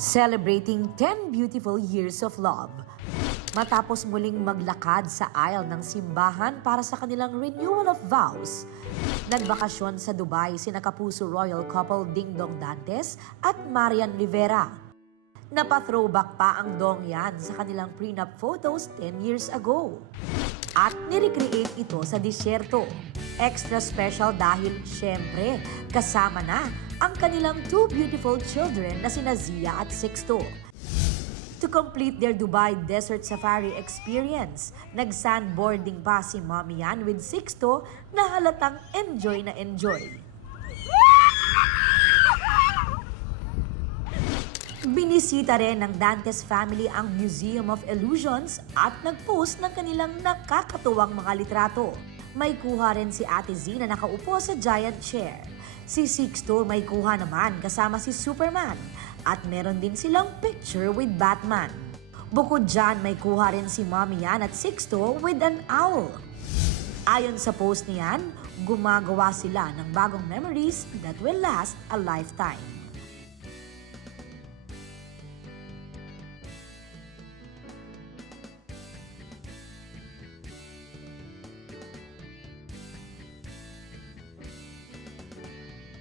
Celebrating 10 beautiful years of love. Matapos muling maglakad sa aisle ng simbahan para sa kanilang renewal of vows, nagbakasyon sa Dubai sina Kapuso royal couple Ding Dong Dantes at Marian Rivera. Napa-throwback pa ang dongyan sa kanilang prenup photos 10 years ago. At nirecreate ito sa disyerto. Extra special dahil syempre kasama na ang kanilang two beautiful children na sina Zia at Sixto. To complete their Dubai Desert Safari experience, nag-sandboarding pa si Mommy Yan with Sixto na halatang enjoy na enjoy. Binisita rin ng Dantes family ang Museum of Illusions at nag-post ng kanilang nakakatuwang mga litrato. May kuha rin si Ate Z na nakaupo sa giant chair. Si Sixto may kuha naman kasama si Superman at meron din silang picture with Batman. Bukod dyan, may kuha rin si Mommy Yan at Sixto with an owl. Ayon sa post niyan, gumagawa sila ng bagong memories that will last a lifetime.